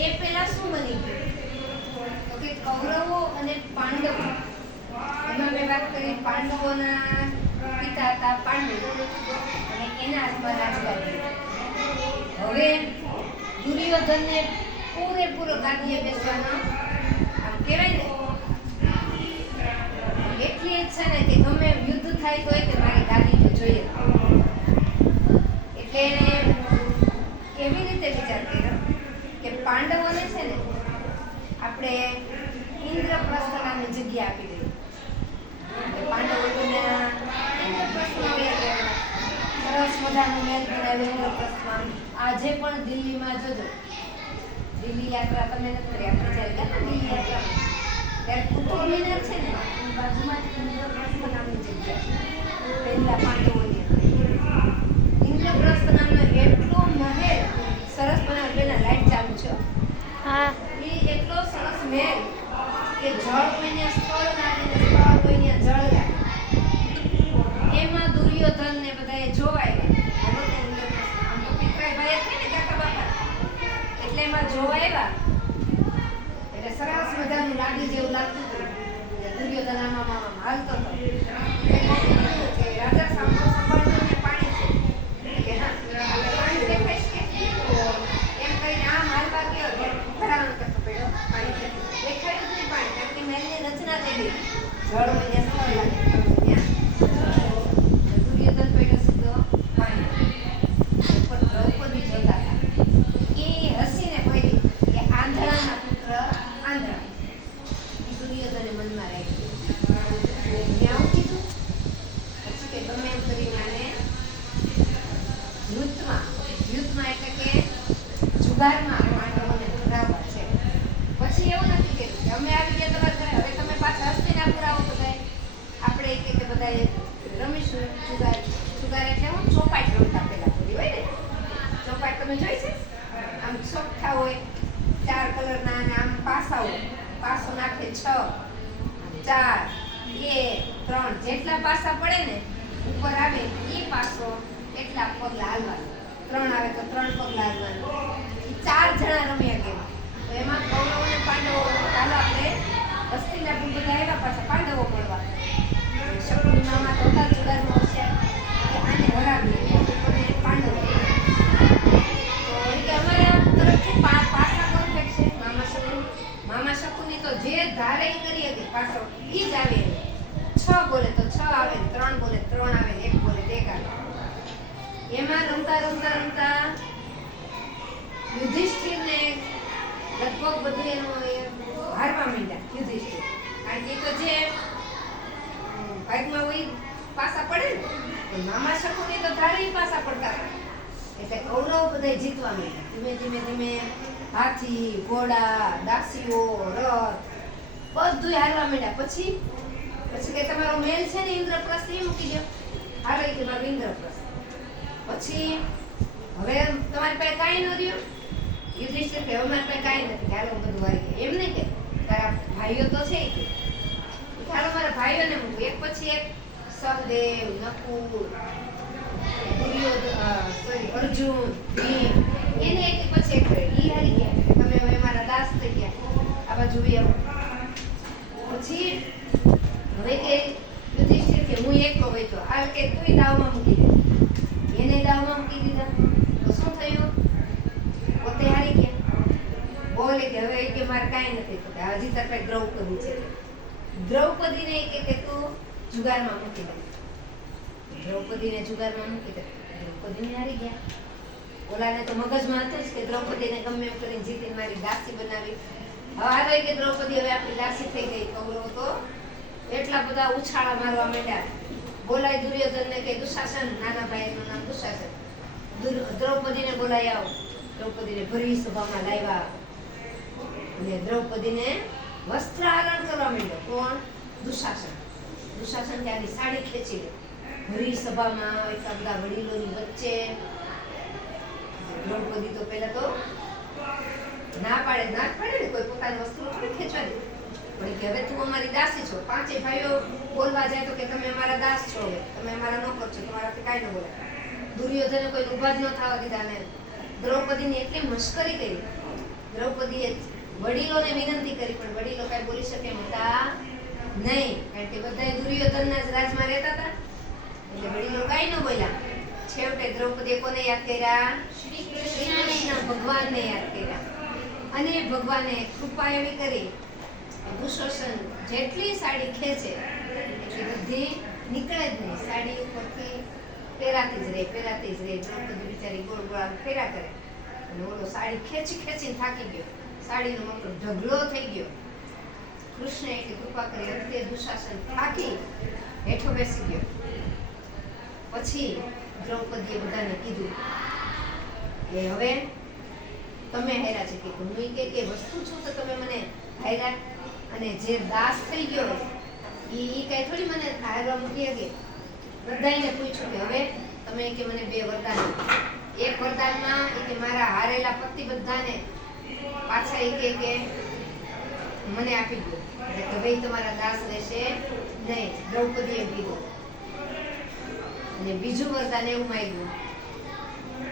એ પેલા શું બની ગયું તો કે કૌરવો અને પાંડવો, એમાં મેં વાત કરી પાંડવોના પિતા હતા પાંડુ અને એના હાથમાં રાજગાદી. હવે દુર્યોધનને પૂરેપૂરો ગાદીએ બેસવાનો આમ કહેવાય ને એટલી ઈચ્છા ને કે ગમે યુદ્ધ થાય તોય કે મારી ગાદી તો જોઈએ. એટલે એને કેવી રીતે વિચાર કર્યો કે પાંડવોને છે ને આપણે ઇન્દ્રપ્રસ્થ નામની જગ્યા આપી દઈએ. પાંડવોને સરસ મજાનું મહેલ બનાવ્યું ઇન્દ્રપ્રસ્થમાં. આજે પણ દિલ્હીમાં જોજો, દિલ્હી યાત્રા તમે નથી કરી, આપણે જ્યારે ગયા દિલ્હી યાત્રા ત્યારે કુતુબ મિનાર છે ને બાજુમાં ઇન્દ્રપ્રસ્થ નામની જગ્યા છે. પહેલા પાંડવોની ઇન્દ્રપ્રસ્થ નામનો એટલો મહેલ સરસ બનાવ્યો. પેલા લાઈટ ચાલુ છે હા એ એટલો સરસ મહેલ કે જળ કોઈને સ્થળ ના અને સ્થળ કોઈને જળ લાગે. એમાં દુર્યોધન ને બધાએ જોવાય આમ તો પિતરાય ભાઈ છે ને કાકા બાપા એટલે એમાં જોવા આવ્યા એટલે સરસ મજાનું લાડી જેવું લાગતું હતું. દુર્યોધન આમાં હાલતો હતો કે રાજા સાંભળો સંભાળજો ને પાણી છે કે હા પાણી દેખાય છે એમ કહીને આમ હાલવા ગયો ભરાવાનું કરતો પડ્યો. પાણી દેખાયું જ નહીં પાણી, કારણ કે મહેલની રચના થઈ ગઈ. જળ હોય ત્યાં સ્થળ લાગે ત્યાં દુર્યોધન પડ્યો સીધો પાણી ઉપર. દ્રૌપદી જોતા હતા એ હસીને બોલી કે આંધળાના પુત્ર આંધળા. દુર્યોધને મનમાં રાખ્યું આવું કીધું પછી કે ગમે એમ કરીને આને યુદ્ધમાં એટલે કે જુગારમાં પાંડવોને હરાવવા છે. પછી એવું નથી કર્યું કે અમે આવી ગયા તમારા ઘરે, હવે તમે પાછા હસ્તિના પુરાવો બધા આપણે એક બધા રમીશું જુગાર. જુગાર એટલે હું ચોપાટ રમતા પેલા બધી હોય ને ચોપાટ તમે જોઈ છે આમ ચોકઠા હોય 4 કલરના અને આમ પાસા હોય. પાસો નાખે 6 4 1 3 જેટલા પાસા પડે ને ઉપર આવે એ પાસો એટલા પગલા હાલવાનું. 3 આવે તો 3 પગલા હાલવાનું. 4 જણા રમ્યા ગેમ. તો એમાં કૌરવ અને પાંડવો ચાલો આપણે હસ્તિનાપુર બધા આવ્યા પાછા પાંડવો મળવા. શકુની મામા તો હતા જુગારમાં હોશિયાર કે આને હરાવીએ અને પાંડવો તો કે અમારા તરફથી પાસા કોણ ફેંકશે? મામા શકુની તો જે ધારે ઈ કરી હતી પાછો ઈ જ આવે. 6 બોલે તો 6 આવે, 3 બોલે 3 આવે, 1 બોલે 1 આવે. એમાં રમતા યુધિષ્ઠિરને લગભગ બધું એનું હારવા માંડ્યા. યુધિષ્ઠિર કારણ કે તો જે ભાગમાં હોય પાસા પડે ને તો મામા શકુની તો ધારે પાસા પડતા હતા. એટલે કૌરવ બધા જીતવા માંડ્યા. ધીમે હાથી ઘોડા દાસીઓ રથ બધું હારવા માંડ્યા. પછી કે તમારો મેલ છે ને ઇન્દ્રપ્રસ્થ એ મૂકી દો. હારે કે મારું ઇન્દ્રપ્રસ્થ. પછી હવે તમારી પાસે કાંઈ ન રહ્યું. યુધિષ્ઠિર કે અમારી પાસે કાંઈ નથી, હાલો બધું હારી ગયા. એમ નહીં કે તારા ભાઈઓ તો છે કે હાલો મારા ભાઈઓને મૂકું એક પછી એક. સહદેવ નકુલ અર્જુન ભીમ એને એક પછી એક કરે. ઈ હારી ગયા તમે હવે મારા દાસ થઈ ગયા. આ બાજુ પછી હવે કે યુધિષ્ઠિર કે હું એકલો વૈતો આ કે તુંય દાવમાં મૂકી દે. એને દાવમાં મૂકી દીધા તો શું થયું? પોતે હારી ગયા. બોલે કે હવે કે મારે કાંઈ નથી થતું. હજી તક દ્રૌપદી છે. દ્રૌપદીને કે તું જુગારમાં મૂકી દે. દ્રૌપદીને જુગારમાં મૂકી દે. દ્રૌપદીને હારી ગયા. ઓલાને તો મગજમાં હતું જ કે દ્રૌપદીને ગમે એમ કરીને જીતીને મારી દાસી બનાવી. હવે આ કે દ્રૌપદી હવે આપણી દાસી થઈ ગઈ. કૌરવો તો એટલા બધા ઉછાળા મારવા માંડ્યા. બોલાય દુર્યોધનને કે દુશાસન, નાના ભાઈનું નામ દુશાસન, દ્રૌપદીને બોલાય આવો. દ્રૌપદીને ભરી સભામાં લાવ્યા અને દ્રૌપદીને વસ્ત્રાહરણ કરવા માંડ્યો. કોણ? દુશાસન. દુશાસન ત્યાંની સાડી ખેંચી લે ભરી સભામાં એટલા બધા વડીલોની વચ્ચે. દ્રૌપદી તો પહેલા તો ના પાડે ને કોઈ પોતાની વસ્તુ થોડી ખેંચવા દે. પણ કે હવે તું અમારી દાસી છો. 5 ભાઈઓ બોલવા જાય તો કે તમે અમારા દાસ છો, તમે અમારા નોકર છો, તમારાથી કાંઈ ન બોલાય. દુર્યોધને કોઈ ઊભા જ ન થવા દીધા ને દ્રૌપદીની એટલી મશ્કરી કરી દ્રૌપદીએ વડીલોને વિનંતી કરી, પણ વડીલો કાંઈ બોલી શકે એમ હતા નહીં, કારણ કે બધાય દુર્યોધનના જ રાજમાં રહેતા હતા, એટલે વડીલો કાંઈ ન બોલ્યા. છેવટે દ્રૌપદીએ કોને યાદ કર્યા? શ્રી કૃષ્ણ ભગવાનને યાદ કર્યા. અને ભગવાને કૃપા એવી કરી, દુશાસન જેટલી સાડી ખેંચે એટલી બધી નીકળે જ નહીં, સાડી ઉપરથી પહેરાતી જ રહે. દ્રૌપદી બિચારી ગોળ ગોળ આમ ફેરા કરે, અને ઓલો સાડી ખેંચીને થાકી ગયો, સાડીનો મોટો ઢગલો થઈ ગયો. કૃષ્ણે એટલી કૃપા કરી, અંતે દુશાસન થાકી હેઠો બેસી ગયો. પછી દ્રૌપદીએ બધાને કીધું કે હવે તમે હાર્યા છે, કે હું કે વસ્તુ છું તો તમે મને હાર્યા, અને જે દાસ થઈ ગયો ઈ કઈ થોડી મને હારવા મૂકી શકે. બધાને પૂછ્યું કે હવે તમે કે મને 2 વરદાન, એક વરદાનમાં કે મારા હારેલા પતિ બધાને પાછા કે મને આપી દો, એટલે કે ભાઈ તમારા દાસ રહેશે નહીં. દ્રૌપદીએ કીધું. અને બીજું વરદાન એવું માંગ્યું.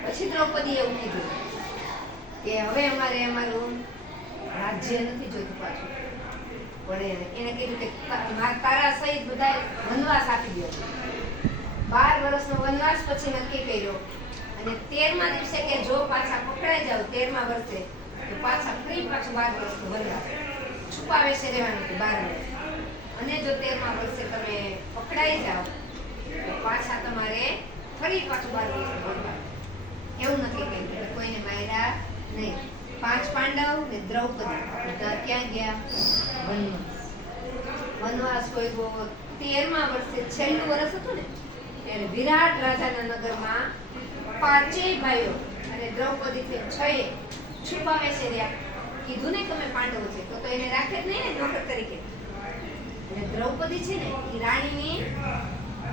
પછી દ્રૌપદીએ એવું કીધું કે હવે અમારે અમારું રાજ્ય નથી જોતું પાછું, પણ એને કીધું કે તારા સહિત બધા વનવાસ આપી દો. 12 વર્ષનો વનવાસ પછી નક્કી કર્યો, અને 13મા દિવસે કે જો પાછા પકડાઈ જાવ 13મા વર્ષે તો પાછા ફરી પાછું 12 વર્ષનો વનવાસ છુપાવે છે રહેવાનું, 12 વર્ષ. અને જો 13મા વર્ષે તમે પકડાઈ જાવ તો પાછા તમારે ફરી પાછું 12 વર્ષનો વનવાસ. એવું નથી કર્યું, કોઈને માર્યા નહીં. 5 પાંડવ ને દ્રૌપદી બધા ક્યાં ગયા? વનવાસ કોઈ ગો. 13મા વર્ષે છેલ્લું વર્ષ હતું ને, ત્યારે વિરાટ રાજાના નગરમાં 5 ભાઈઓ અને દ્રૌપદીથી 6 છુપાવે છે રહ્યા. કીધું ને તમે પાંડવો છે તો એને રાખે જ નહીં ને નોકર તરીકે. અને દ્રૌપદી છે ને એ રાણીની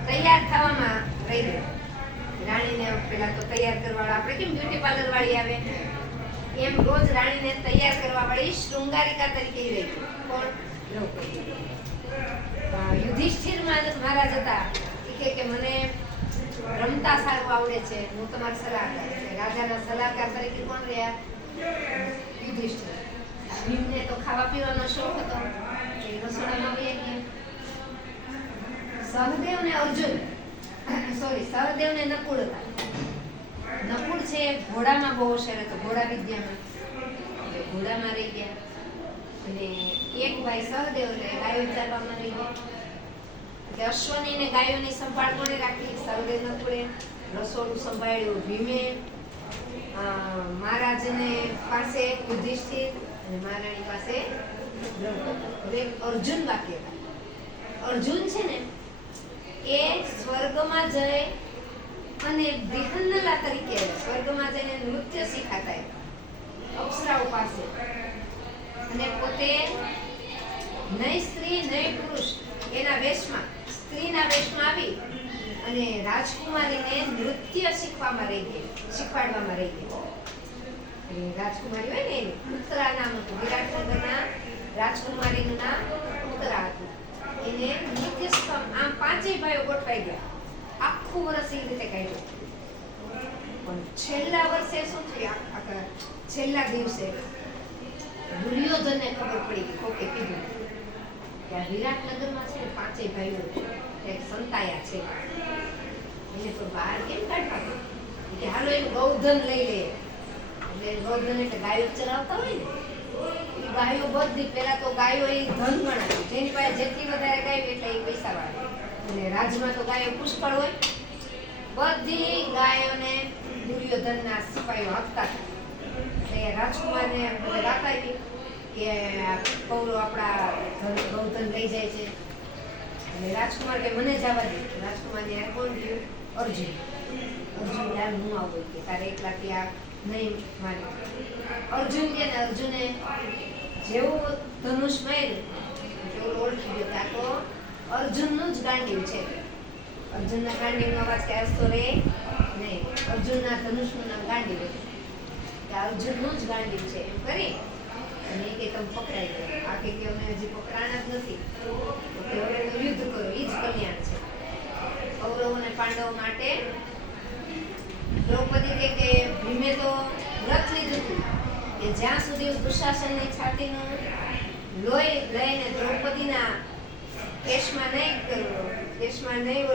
તૈયાર થવામાં રહી ગઈ. રાણીને પેલા તો તૈયાર કરવા આપણે કેમ બ્યુટી પાર્લર વાળી આવે એમ રોજ રાણીને તૈયાર કરવા વાળી શૃંગારિકા તરીકે રહી. કોણ? દ્રૌપદી. યુધિષ્ઠિર મહારાજ હતા, કે મને રમતા સારું આવડે છે, હું તમારા સલાહકાર છે. રાજાના સલાહકાર તરીકે કોણ રહ્યા? યુધિષ્ઠિર. ભીમને તો ખાવા પીવાનો શોખ હતો, એ રસોડામાં વહી ગયા. સહદેવ ને અર્જુન, સહદેવ ને નકુળ હતા. નકુળ છે ઘોડામાં બહુ હોશિયાર હતો, ઘોડા વિદ્યામાં, ઘોડામાં રહી ગયા. અને એક ભાઈ સહદેવ ને ગાયો ચારવામાં રહી ગયા. અશ્વની ને ગાયોની સંભાળ કોણે રાખી? સહદેવ નકુળે. રસોડું સંભાળ્યું ભીમે. મહારાજને પાસે યુધિષ્ઠિર અને મહારાણી પાસે દ્રૌપદી. હવે અર્જુન બાકી હતા. અર્જુન છે ને એ સ્વર્ગમાં જઈ અને વિહન્નલા તરીકે સ્વર્ગમાં જઈને નૃત્ય શીખાતા અપ્સરાઓ પાસે, અને પોતે નહીં સ્ત્રી નહીં પુરુષ એના વેશમાં, સ્ત્રીના વેશમાં આવી અને રાજકુમારીને નૃત્ય શીખવામાં રહી ગઈ, શીખવાડવામાં રહી ગઈ. રાજકુમારી હોય ને ઉત્તરા નામ હતું, વિરાટનગરના રાજકુમારીનું નામ ઉત્તરા હતું. એને નૃત્ય શીખવા આમ 5 ભાઈઓ ગોઠવાઈ ગયા. આખું વર્ષ એ રીતે કાઢ્યું. પણ છેલ્લા વર્ષે શું થયું? છેલ્લા દિવસે દુર્યોધનને ખબર પડી કે કોકે કીધું કે આ વિરાટનગરમાં છે ને 5 ભાઈઓ સંતાયા છે, એને તો બહાર કેમ કાઢવા? કે હાલો એનું ગૌધન લઈ લે. એટલે ગૌધન એટલે ગાયો ચલાવતા હોય ને, એ ગાયો બધી પેલા તો ગાયો એ ધન ગણાય, જેની પાસે જેટલી વધારે ગાયો એટલે એ પૈસા વાળે. અને રાજમાં તો ગાયો પુષ્કળ હોય. બધી ગાયોને દુર્યોધનના સિપાહીઓ હકતા હતા. એટલે રાજકુમારને બધા વાત આવી કે કૌરવ આપણા ગૌધન લઈ જાય છે. અને રાજકુમાર કે મને જવા દે. રાજકુમારને યાર કોણ ગયું? અર્જુન. અર્જુન યાર હું આવું કે તારે એકલાથી આ નહીં માને. અર્જુન કે અર્જુને જેવું ધનુષ માર્યું એટલે ઓળખી ગયો કે આ તો અર્જુનનું જ ગાંડીવ છે. અર્જુનના ગાંડીવનો અવાજ કે હસતો રે નહીં. અર્જુનના ધનુષનું નામ ગાંડીવ હતું, કે અર્જુનનું જ ગાંડીવ છે એમ કરી અને કે તમે પકડાઈ ગયો. આ કે અમે હજી પકડાણા જ નથી, તો હવે યુદ્ધ કરો, એ જ કલ્યાણ છે. કૌરવ અને પાંડવો માટે દ્રૌપદી કે ભીમે તો વ્રત લીધું હતું કે જ્યાં સુધી દુશાસનની છાતીનું લોહી લઈને દ્રૌપદીના કેશમાં નહીં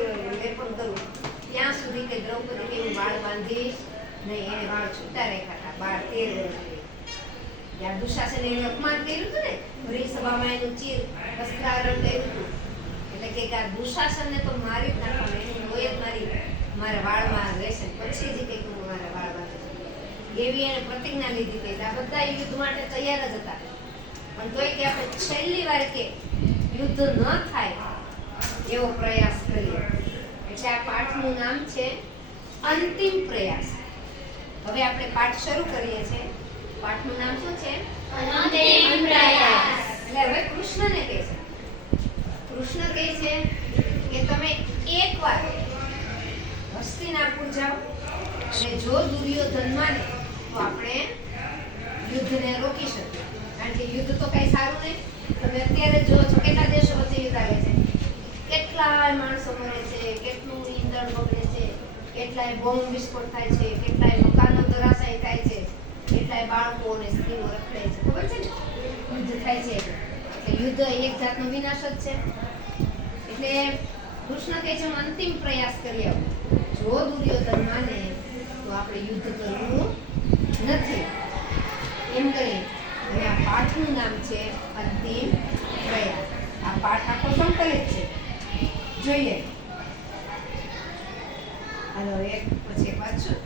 લેપન કરું ત્યાં સુધી કે દ્રૌપદી કેવું વાળ બાંધીશ નહીં. એને વાળ છૂટા રાખ્યા હતા 12-13 વર્ષ. ત્યાં દુશાસને એને અપમાન કર્યું હતું ને, ભરી સભામાં એનું ચીર વસ્ત્રાહરણ કર્યું હતું. એટલે કે આ દુશાસનને તો મારી જ નાખવાનું, એનું લોહી જ મારા વાળમાં રહેશે, પછી જ કંઈક હું મારા વાળ બાંધીશ એવી એને પ્રતિજ્ઞા લીધી હતી. આ બધા યુદ્ધ માટે તૈયાર જ હતા, પણ તોય કે આપણે છેલ્લી વાર કે યુદ્ધ ન થાય એવો પ્રયાસ કરીએ. એટલે આ પાઠનું નામ છે અંતિમ પ્રયાસ. હવે આપણે પાઠ શરૂ કરીએ છીએ. પાઠનું નામ શું છે? અંતિમ પ્રયાસ. એટલે હવે કૃષ્ણને કહે છે, કૃષ્ણ કહે છે કે તમે એકવાર હસ્તિનાપુર જાઓ અને જો દુર્યોધન માને તો આપણે યુદ્ધને રોકી શકીએ. કારણ કે યુદ્ધ તો કઈ સારું નહીં. તમે અત્યારે જો છો કેટલા દેશો વચ્ચે યુદ્ધ આવે છે, કેટલાય માણસો મરે છે, કેટલું ઈંધણ બગડે છે, કેટલાય બોમ્બ વિસ્ફોટ થાય છે, કેટલાય મકાનો ધરાશાયી થાય છે, કેટલાય બાળકો અને સ્ત્રીઓ રખડે છે. ખબર છે ને યુદ્ધ થાય છે એટલે યુદ્ધ એક જાતનો વિનાશ જ છે. એટલે કૃષ્ણ કહે છે હું અંતિમ પ્રયાસ કરી આવું. જો દુર્યોધન માને તો આપણે યુદ્ધ કરવું નથી એમ કરી. અને આ પાઠનું નામ છે અંતિમ પ્રયાસ. આ પાઠ આખો સંકલિત છે, જોઈએ. હાલો એક પછી પાછું